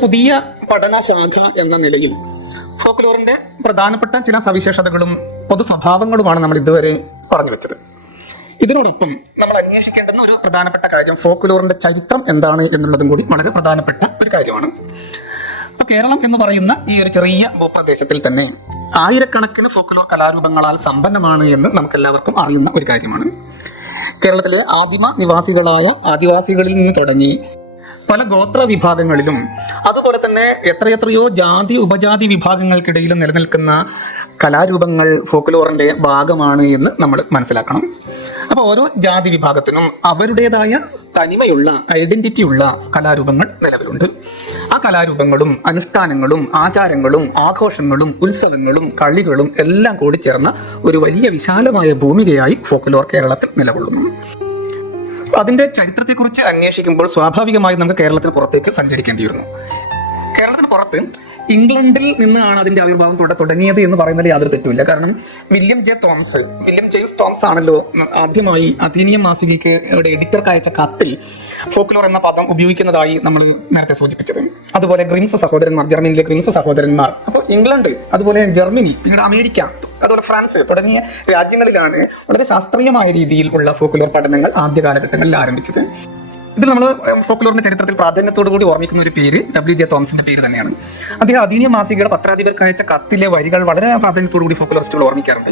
പുതിയ പഠനശാഖ എന്ന നിലയിൽ ഫോക്ലോറിന്റെ പ്രധാനപ്പെട്ട ചില സവിശേഷതകളും പൊതു സ്വഭാവങ്ങളുമാണ് നമ്മൾ ഇതുവരെ പറഞ്ഞു വെച്ചത്. ഇതിനോടൊപ്പം നമ്മൾ അന്വേഷിക്കേണ്ടുന്ന ഒരു പ്രധാനപ്പെട്ട കാര്യം ഫോക്ലോറിന്റെ ചരിത്രം എന്താണ് എന്നുള്ളതും കൂടി വളരെ പ്രധാനപ്പെട്ട ഒരു കാര്യമാണ്. കേരളം എന്ന് പറയുന്ന ഈ ഒരു ചെറിയ ഭൂപ്രദേശത്തിൽ തന്നെ ആയിരക്കണക്കിന് ഫോക്ലോർ കലാരൂപങ്ങളാൽ സമ്പന്നമാണ് എന്ന് നമുക്ക് എല്ലാവർക്കും അറിയുന്ന ഒരു കാര്യമാണ്. കേരളത്തിലെ ആദിമ നിവാസികളായ ആദിവാസികളിൽ നിന്ന് തുടങ്ങി പല ഗോത്ര വിഭാഗങ്ങളിലും അതുപോലെ തന്നെ എത്രയെത്രയോ ജാതി ഉപജാതി വിഭാഗങ്ങൾക്കിടയിലും നിലനിൽക്കുന്ന കലാരൂപങ്ങൾ ഫോക്ലോറിന്റെ ഭാഗമാണ് എന്ന് നമ്മൾ മനസ്സിലാക്കണം. അപ്പോൾ ഓരോ ജാതി വിഭാഗത്തിനും അവരുടേതായ തനിമയുള്ള ഐഡന്റിറ്റി ഉള്ള കലാരൂപങ്ങൾ നിലവിലുണ്ട്. ആ കലാരൂപങ്ങളും അനുഷ്ഠാനങ്ങളും ആചാരങ്ങളും ആഘോഷങ്ങളും ഉത്സവങ്ങളും കളികളും എല്ലാം കൂടി ചേർന്ന ഒരു വലിയ വിശാലമായ ഭൂമികയായി ഫോക്ലോർ കേരളത്തിൽ നിലകൊള്ളുന്നു. അതിന്റെ ചരിത്രത്തെക്കുറിച്ച് അന്വേഷിക്കുമ്പോൾ സ്വാഭാവികമായി നമുക്ക് കേരളത്തിന് പുറത്തേക്ക് സഞ്ചരിക്കേണ്ടി വരുന്നു കേരളത്തിന് പുറത്ത് ഇംഗ്ലണ്ടിൽ നിന്നാണ് അതിന്റെ ആവിർഭാവം തുട തുടങ്ങിയത് എന്ന് പറയുന്നതിൽ യാതൊരു തെറ്റുമില്ല. കാരണം William J Thoms William James Thoms ആണല്ലോ ആദ്യമായി അഥീനിയം മാസികയ്ക്ക് എഡിറ്റർക്ക് അയച്ച കത്തിൽ ഫോക്ലോർ എന്ന പദം ഉപയോഗിക്കുന്നതായി നമ്മൾ നേരത്തെ സൂചിപ്പിച്ചത്. അതുപോലെ ഗ്രിംസ് സഹോദരന്മാർ ജർമ്മനിയിലെ ഗ്രിംസ് സഹോദരന്മാർ. അപ്പോൾ ഇംഗ്ലണ്ട് അതുപോലെ ജർമ്മനി പിന്നീട് അമേരിക്ക അതുപോലെ ഫ്രാൻസ് തുടങ്ങിയ രാജ്യങ്ങളിലാണ് വളരെ ശാസ്ത്രീയമായ രീതിയിൽ ഉള്ള പഠനങ്ങൾ ആദ്യ കാലഘട്ടങ്ങളിൽ ആരംഭിച്ചത്. ഇതിൽ നമ്മൾ ഫോക്ലോറിന്റെ ചരിത്രത്തിൽ പ്രാധാന്യത്തോടു കൂടി ഓർമ്മിക്കുന്ന ഒരു പേര് ഡബ്ല്യു ജെ തോമസിന്റെ പേര് തന്നെയാണ്. അദ്ദേഹം അധീന മാസികയുടെ പത്രാധിപർക്ക് അയച്ച കത്തിലെ വരികൾ വളരെ പ്രാധാന്യത്തോടു കൂടി ഫോക്ലോറിസ്റ്റുകൾ ഓർമ്മിക്കാറുണ്ട്.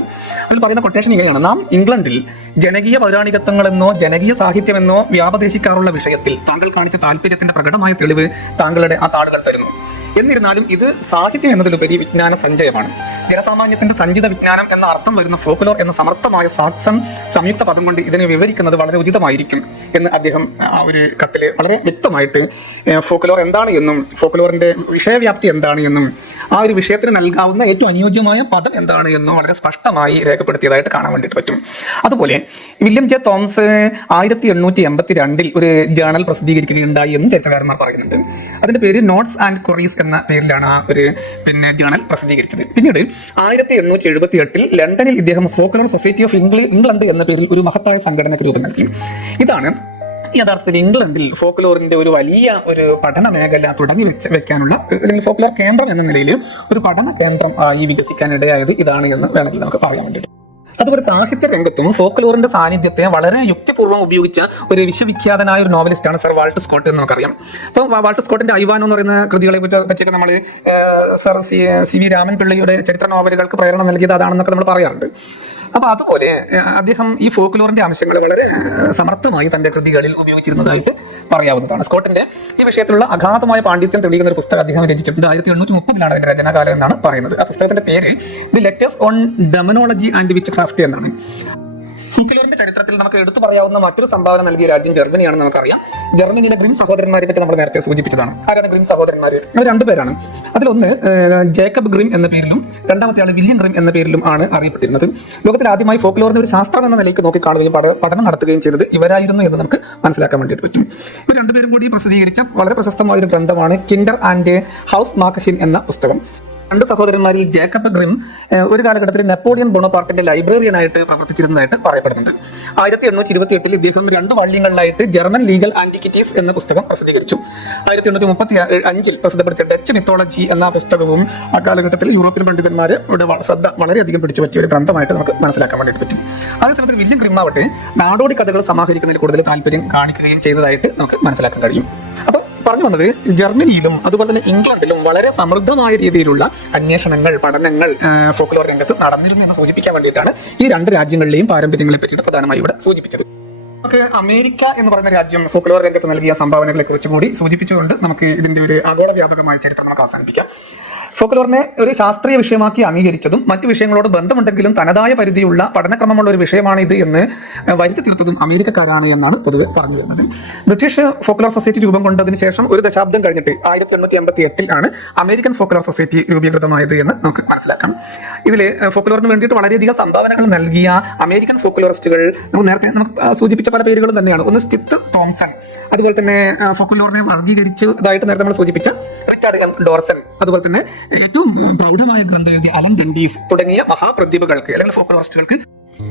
അതിൽ പറയുന്ന കൊട്ടേഷൻ ഇങ്ങനെയാണ്. നാം ഇംഗ്ലണ്ടിൽ ജനകീയ പൗരാണികത്വങ്ങളെന്നോ ജനകീയ സാഹിത്യമെന്നോ വ്യാപദേശിക്കാറുള്ള വിഷയത്തിൽ താങ്കൾ കാണിച്ച താല്പര്യത്തിന്റെ പ്രകടമായ തെളിവ് താങ്കളുടെ ആ താളുകൾ തരുന്നു. എന്നിരുന്നാലും ഇത് സാഹിത്യം എന്നതിലുപരി വിജ്ഞാന സഞ്ചയമാണ്. ജനസാമാന്യത്തിന്റെ സഞ്ചിത വിജ്ഞാനം എന്ന അർത്ഥം വരുന്ന ഫോക്ലോർ എന്ന സമർത്ഥമായ സാക്സൺ സംയുക്ത പദം കൊണ്ട് ഇതിനെ വിവരിക്കുന്നത് വളരെ ഉചിതമായിരിക്കും എന്ന് അദ്ദേഹം ആ ഒരു കത്തിൽ വളരെ വ്യക്തമായിട്ട് ഏഹ്, ഫോക്ലോർ എന്താണ് എന്നും ഫോക്കലോറിന്റെ വിഷയവ്യാപ്തി എന്താണ് എന്നും ആ ഒരു വിഷയത്തിന് നൽകാവുന്ന ഏറ്റവും അനുയോജ്യമായ പദം എന്താണ് എന്നും വളരെ സ്പഷ്ടമായി രേഖപ്പെടുത്തിയതായിട്ട് കാണാൻ വേണ്ടിയിട്ട് പറ്റും. അതുപോലെ വില്യം ജെ തോംസ് ആയിരത്തി എണ്ണൂറ്റി എൺപത്തി രണ്ടിൽ ഒരു ജേണൽ പ്രസിദ്ധീകരിക്കുകയുണ്ടായി എന്നും ചരിത്രകാരന്മാർ പറയുന്നുണ്ട്. അതിന്റെ പേര് നോട്ട്സ് ആൻഡ് കൊറീസ് എന്ന പേരിലാണ് ആ ഒരു പിന്നെ ജേണൽ പ്രസിദ്ധീകരിച്ചത്. പിന്നീട് ആയിരത്തി എണ്ണൂറ്റി എഴുപത്തി എട്ടിൽ ലണ്ടനിൽ ഇദ്ദേഹം ഫോക്കലോർ സൊസൈറ്റി ഓഫ് ഇംഗ്ലണ്ട് എന്ന പേരിൽ ഒരു മഹത്തായ സംഘടനയ്ക്ക് രൂപം നൽകി. ഇതാണ് യഥാർത്ഥത്തിൽ ഇംഗ്ലണ്ടിൽ ഫോക്ലോറിന്റെ ഒരു വലിയ ഒരു പഠന മേഖല തുടങ്ങി വെച്ച് വെക്കാനുള്ള അല്ലെങ്കിൽ ഫോക്ലോർ കേന്ദ്രം എന്ന നിലയിൽ ഒരു പഠന കേന്ദ്രം ആയി വികസിക്കാൻ ഇടയായത് ഇതാണ് എന്ന് വേണമെങ്കിൽ നമുക്ക് പറയാൻ വേണ്ടിയിട്ട്. അതുപോലെ സാഹിത്യ രംഗത്തും ഫോക്ലോറിന്റെ സാന്നിധ്യത്തെ വളരെ യുക്തിപൂർവം ഉപയോഗിച്ച ഒരു വിശ്വവിഖ്യാതനായ ഒരു നോവലിസ്റ്റാണ് സർ വാൾട്ട് സ്കോട്ട് എന്ന് നമുക്കറിയാം. അപ്പോൾ വാൾട്ട് സ്കോട്ടിന്റെ ഐവാനോ എന്ന് പറയുന്ന കൃതികളെ പറ്റി പറ്റിയൊക്കെ നമ്മൾ സർ സി വി രാമൻ പിള്ളയുടെ ചരിത്ര നോവലുകൾക്ക് പ്രേരണ നൽകിയത് അതാണെന്നൊക്കെ നമ്മൾ പറയാറുണ്ട്. അപ്പൊ അതുപോലെ അദ്ദേഹം ഈ ഫോക്ലോറിന്റെ ആവശ്യങ്ങൾ വളരെ സമർത്ഥമായി തന്റെ കൃതികളിൽ ഉപയോഗിച്ചിരുന്നതായിട്ട് പറയാവുന്നതാണ്. സ്കോട്ടിന്റെ ഈ വിഷയത്തിലുള്ള അഗാധമായ പാണ്ഡിത്യം തെളിയിക്കുന്ന ഒരു പുസ്തകം അദ്ദേഹം രചിച്ചിട്ടുണ്ട്. ആയിരത്തി എണ്ണൂറ്റി മുപ്പതിലാണ് അതിന്റെ രചനാകാലം എന്നാണ് പറയുന്നത്. ആ പുസ്തകത്തിന്റെ പേര് the letters on demonology and witch craft. ഫോക്ലോറിന്റെ ചരിത്രത്തിൽ നമുക്ക് എടുത്തു പറയാവുന്ന മറ്റൊരു സംഭാവന നൽകിയ രാജ്യം ജർമ്മനിയാണെന്ന് നമുക്കറിയാം. ജർമ്മനിയിലെ ഗ്രിം സഹോദരന്മാരെ പറ്റി നമ്മൾ നേരത്തെ സൂചിപ്പിച്ചതാണ്. ആരാണ് ഗ്രിം സഹോദരന്മാർ അവർ രണ്ടുപേരാണ് അതിലൊന്ന് ജേക്കബ് ഗ്രിം എന്ന പേരിലും രണ്ടാമത്തെ ആൾ വില്യം ഗ്രിം എന്ന പേരിലും ആണ് അറിയപ്പെട്ടിരുന്നത്. ലോകത്തിൽ ആദ്യമായി ഫോക്ലോറിനെ ഒരു ശാസ്ത്രം എന്ന നിലയ്ക്ക് നോക്കിക്കാണുകയും പഠ- പഠനം നടത്തുകയും ചെയ്തത് ഇവരായിരുന്നു എന്ന് നമുക്ക് മനസ്സിലാക്കാൻ വേണ്ടിയിട്ട് പറ്റും. ഇവർ രണ്ടുപേരും കൂടി പ്രസിദ്ധീകരിച്ച വളരെ പ്രശസ്തമായ ഒരു ഗ്രന്ഥമാണ് കിൻഡർ ആൻഡ് ഹൗസ് മാക്കഹിൻ എന്ന പുസ്തകം. രണ്ട് സഹോദരന്മാരിൽ ജേക്കബ് ഗ്രിം ഒരു കാലഘട്ടത്തിൽ നെപ്പോളിയൻ ബോണപ്പാർട്ടിന്റെ ലൈബ്രറിയനായിട്ട് പ്രവർത്തിച്ചിരുന്നതായിട്ട് പറയപ്പെടുന്നുണ്ട്. ആയിരത്തി എണ്ണൂറ്റി ഇരുപത്തി എട്ടിൽ ഇദ്ദേഹം രണ്ട് വള്ളികളിലായിട്ട് ജർമ്മൻ ലീഗൽ ആന്റിക്വിറ്റീസ് എന്ന പുസ്തകം പ്രസിദ്ധീകരിച്ചു. ആയിരത്തി എണ്ണൂറ്റി മുപ്പത്തി അഞ്ചിൽ പ്രസിദ്ധപ്പെടുത്തിയ ഡച്ച് മിത്തോളജി എന്ന പുസ്തകവും ആ കാലഘട്ടത്തിൽ യൂറോപ്യൻ പണ്ഡിതന്മാർ ഇവിടെ ശ്രദ്ധ വളരെയധികം പിടിച്ചു പറ്റിയ ഒരു ഗ്രന്ഥമായിട്ട് നമുക്ക് മനസ്സിലാക്കാൻ വേണ്ടിയിട്ട് പറ്റും. അതേസമയത്ത് വില്യം ഗ്രിം നാടോടി കഥകൾ സമാഹരിക്കുന്നതിൽ കൂടുതൽ താല്പര്യം കാണിക്കുകയും ചെയ്തതായിട്ട് നമുക്ക് മനസ്സിലാക്കാൻ കഴിയും. പറഞ്ഞു വന്നത് ജർമ്മനിയിലും അതുപോലെ തന്നെ ഇംഗ്ലണ്ടിലും വളരെ സമൃദ്ധമായ രീതിയിലുള്ള അന്വേഷണങ്ങൾ പഠനങ്ങൾ ഫോക്ലോർ രംഗത്ത് നടന്നിരുന്നു എന്ന് സൂചിപ്പിക്കാൻ വേണ്ടിയിട്ടാണ് ഈ രണ്ട് രാജ്യങ്ങളിലെയും പാരമ്പര്യങ്ങളെ പറ്റിയിട്ട് പ്രധാനമായി ഇവിടെ സൂചിപ്പിച്ചത്. നമുക്ക് അമേരിക്ക എന്ന് പറയുന്ന രാജ്യം ഫോക്ലോർ രംഗത്ത് നൽകിയ സംഭാവനകളെ കുറിച്ച് കൂടി സൂചിപ്പിച്ചുകൊണ്ട് നമുക്ക് ഇതിന്റെ ഒരു ആഗോള ചരിത്രം നമുക്ക് അവസാനിപ്പിക്കാം. ഫോക്ലോറിനെ ഒരു ശാസ്ത്രീയ വിഷയമാക്കി അംഗീകരിച്ചതും മറ്റു വിഷയങ്ങളോട് ബന്ധമുണ്ടെങ്കിലും തനതായ പരിധിയുള്ള പഠനക്രമമുള്ള ഒരു വിഷയമാണ് ഇത് എന്ന് വരുത്തി തീർത്തതും അമേരിക്കക്കാരാണ് എന്നാണ് പൊതുവെ പറഞ്ഞു വരുന്നത്. ബ്രിട്ടീഷ് ഫോക്ലോർ സൊസൈറ്റി രൂപം കൊണ്ടതിന് ശേഷം ഒരു ദശാബ്ദം കഴിഞ്ഞിട്ട് ആയിരത്തി എണ്ണൂറ്റി എൺപത്തി എട്ടിൽ ആണ് അമേരിക്കൻ ഫോക്ലോർ സൊസൈറ്റി രൂപീകൃതമായത് എന്ന് നമുക്ക് മനസ്സിലാക്കാം. ഇതിൽ ഫോക്ലോറിന് വേണ്ടിയിട്ട് വളരെയധികം സംഭാവനകൾ നൽകിയ അമേരിക്കൻ ഫോക്ലോറിസ്റ്റുകൾ നമുക്ക് നേരത്തെ നമുക്ക് സൂചിപ്പിച്ച പല പേരുകളും തന്നെയാണ്. ഒന്ന് സ്റ്റിത്ത് തോംസൺ അതുപോലെ തന്നെ ഫോക്ലോറിനെ വർഗീകരിച്ചതായിട്ട് നേരത്തെ നമ്മൾ സൂചിപ്പിച്ച റിച്ചാർഡ് എം ഡോർസൺ അതുപോലെ തന്നെ ഏറ്റവും പ്രൗഢമായ ഗ്രന്ഥം എഴുതിയ അലൻ ഡെൻഡീസ് തുടങ്ങിയ മഹാപ്രതിഭകൾക്ക് അല്ലെങ്കിൽ ഫോക്കൽ ഫോക്ലോറിസ്റ്റുകൾക്ക്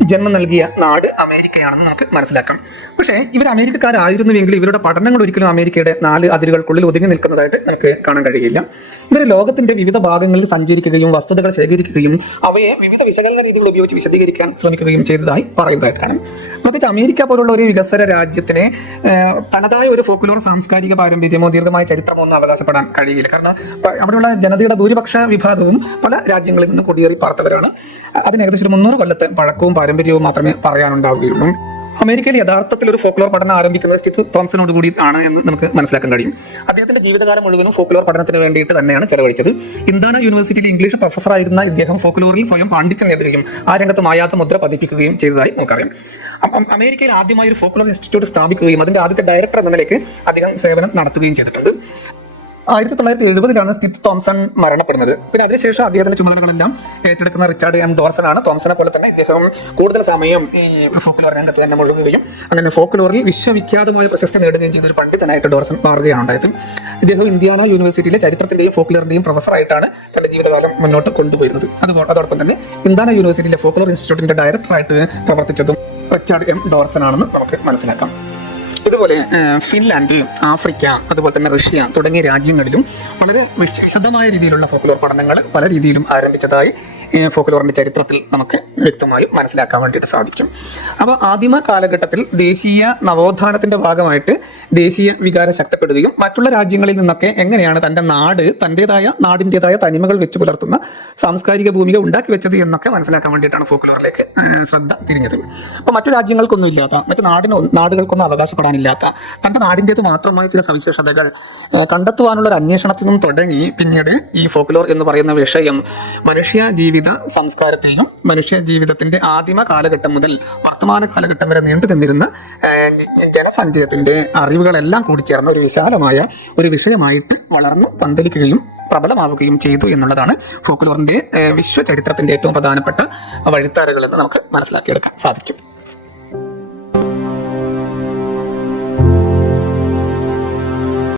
ജന്മം നൽകിയ നാട് അമേരിക്കയാണെന്ന് നമുക്ക് മനസ്സിലാക്കാം. പക്ഷേ ഇവർ അമേരിക്കക്കാരായിരുന്നുവെങ്കിൽ ഇവരുടെ പഠനങ്ങൾ ഒരിക്കലും അമേരിക്കയുടെ നാല് അതിരുകൾക്കുള്ളിൽ ഒതുങ്ങി നിൽക്കുന്നതായിട്ട് നമുക്ക് കാണാൻ കഴിയില്ല. ഇവർ ലോകത്തിന്റെ വിവിധ ഭാഗങ്ങളിൽ സഞ്ചരിക്കുകയും വസ്തുതകൾ ശേഖരിക്കുകയും അവയെ വിവിധ വിശകലന രീതികൾ ഉപയോഗിച്ച് വിശദീകരിക്കാൻ ശ്രമിക്കുകയും ചെയ്തതായി പറയുന്നതായിട്ടാണ്. പ്രത്യേകിച്ച് അമേരിക്ക പോലുള്ള ഒരു വികസന രാജ്യത്തിന് തനതായ ഒരു ഫോക്കുലോർ സാംസ്കാരിക പാരമ്പര്യമോ ദീർഘമായ ചരിത്രമോ ഒന്നും അവകാശപ്പെടാൻ കഴിയില്ല. കാരണം അവിടെയുള്ള ജനതയുടെ ഭൂരിപക്ഷ വിഭാഗവും പല രാജ്യങ്ങളിൽ നിന്ന് കുടിയേറി പാർത്തവരാണ്. അതിന് ഏകദേശം മുന്നൂറ് കൊല്ലത്തെ പഴക്കവും പാരമ്പര്യവും മാത്രമേ പറയാനുണ്ടാവുകയുള്ളൂ അമേരിക്കയിൽ യഥാർത്ഥത്തിൽ ഒരു ഫോക്ലോർ പഠനം ആരംഭിക്കുന്നത് സ്റ്റിഫ് തോംസനോട് കൂടി ആണ് എന്ന് നമുക്ക് മനസ്സിലാക്കാൻ കഴിയും. അദ്ദേഹത്തിന്റെ ജീവിതകാലം മുഴുവനും ഫോക്ലോർ പഠനത്തിന് വേണ്ടിയിട്ട് തന്നെയാണ് ചെലവഴിച്ചത്. ഇന്താന യൂണിവേഴ്സിറ്റിയിൽ ഇംഗ്ലീഷ് പ്രൊഫസറായിരുന്ന ഇദ്ദേഹം ഫോക്ലോറിൽ സ്വയം പാണ്ഡിത്യം നേടുകയും ആ രംഗത്ത് മായാത്ത മുദ്ര പതിപ്പിക്കുകയും ചെയ്തതായി നമുക്കറിയാം. അമേരിക്കയിൽ ആദ്യമായി ഒരു ഫോക്ലോർ ഇൻസ്റ്റിറ്റ്യൂട്ട് സ്ഥാപിക്കുകയും അതിന്റെ ആദ്യത്തെ ഡയറക്ടർ എന്ന നിലയ്ക്ക് അദ്ദേഹം സേവനം നടത്തുകയും ചെയ്തിട്ടുണ്ട്. ആയിരത്തി തൊള്ളായിരത്തി എഴുപതിലാണ് സ്റ്റിത്ത് തോംസൺ മരണപ്പെടുന്നത്. പിന്നെ അതിനുശേഷം അദ്ദേഹത്തിന്റെ ചുമതലകളെല്ലാം ഏറ്റെടുക്കുന്ന റിച്ചാർഡ് എം ഡോർസൺ ആണ് തോംസനെ പോലെ തന്നെ ഇദ്ദേഹം കൂടുതൽ സമയം ഈ ഫോക്ലോർ രംഗത്ത് തന്നെ മുഴുകുകയും അങ്ങനെ ഫോക്ലോറിൽ വിശ്വവിഖ്യാതമായ പ്രശസ്തി നേടുകയും ചെയ്ത ഒരു പണ്ഡിതനായിട്ട് ഡോർസൺ മാറുകയാണ് ഉണ്ടായത് ഇദ്ദേഹം ഇന്ത്യാന യൂണിവേഴ്സിറ്റിയിലെ ചരിത്രത്തിന്റെയും ഫോക്ലോറിന്റെയും പ്രൊഫസറായിട്ടാണ് തന്റെ ജീവിതകാലം മുന്നോട്ട് കൊണ്ടുപോയിരുന്നത്. അതോടൊപ്പം തന്നെ ഇന്ത്യാന യൂണിവേഴ്സിറ്റിയിലെ ഫോക്ലോർ ഇൻസ്റ്റിറ്റ്യൂട്ടിന്റെ ഡയറക്ടറായിട്ട് പ്രവർത്തിച്ചതും റിച്ചാർഡ് എം ഡോർസൺ ആണെന്ന് നമുക്ക് മനസ്സിലാക്കാം. ഇതുപോലെ ഏഹ്, ഫിൻലാൻഡ് ആഫ്രിക്ക അതുപോലെ തന്നെ റഷ്യ തുടങ്ങിയ രാജ്യങ്ങളിലും വളരെ വിശ- വിശദമായ രീതിയിലുള്ള ഫോക്ലോർ പഠനങ്ങൾ പല രീതിയിലും ആരംഭിച്ചതായി ഏഹ്, ഫോക്ലോറിന്റെ ചരിത്രത്തിൽ നമുക്ക് വ്യക്തമായും മനസ്സിലാക്കാൻ വേണ്ടിയിട്ട് സാധിക്കും. അപ്പോൾ ആദിമ കാലഘട്ടത്തിൽ ദേശീയ നവോത്ഥാനത്തിന്റെ ഭാഗമായിട്ട് ദേശീയ വികാരം ശക്തിപ്പെടുകയും മറ്റുള്ള രാജ്യങ്ങളിൽ നിന്നൊക്കെ എങ്ങനെയാണ് തന്റെ നാട് തന്റെതായ നാടിന്റെതായ തനിമകൾ വെച്ച് പുലർത്തുന്ന സാംസ്കാരിക ഭൂമിക ഉണ്ടാക്കി വെച്ചത് എന്നൊക്കെ മനസ്സിലാക്കാൻ വേണ്ടിയിട്ടാണ് ഫോക്ലോറിലേക്ക് ശ്രദ്ധ തിരിഞ്ഞത്. അപ്പോൾ മറ്റു രാജ്യങ്ങൾക്കൊന്നും ഇല്ലാത്ത മറ്റു നാടിന് നാടുകൾക്കൊന്നും അവകാശപ്പെടാനില്ലാത്ത തന്റെ നാടിന്റേത് മാത്രമായ ചില സവിശേഷതകൾ കണ്ടെത്തുവാനുള്ള ഒരു അന്വേഷണത്തിൽ നിന്നും തുടങ്ങി പിന്നീട് ഈ ഫോക്ലോർ എന്ന് പറയുന്ന വിഷയം മനുഷ്യ ജീവിത സംസ്കാരത്തെയും മനുഷ്യ ജീവിതത്തിന്റെ ആദിമ കാലഘട്ടം മുതൽ വർത്തമാന കാലഘട്ടം വരെ നീണ്ടു നിന്നിരുന്ന ജനസഞ്ചയത്തിന്റെ അറിവുകളെല്ലാം കൂടി ചേർന്ന ഒരു വിശാലമായ ഒരു വിഷയമായിട്ട് വളർന്നു പന്തലിക്കുകയും പ്രബലമാവുകയും ചെയ്തു എന്നുള്ളതാണ് ഫോക്ലോറിന്റെ വിശ്വചരിത്രത്തിന്റെ ഏറ്റവും പ്രധാനപ്പെട്ട വഴിത്താരകൾ എന്ന് നമുക്ക് മനസ്സിലാക്കിയെടുക്കാൻ സാധിക്കും.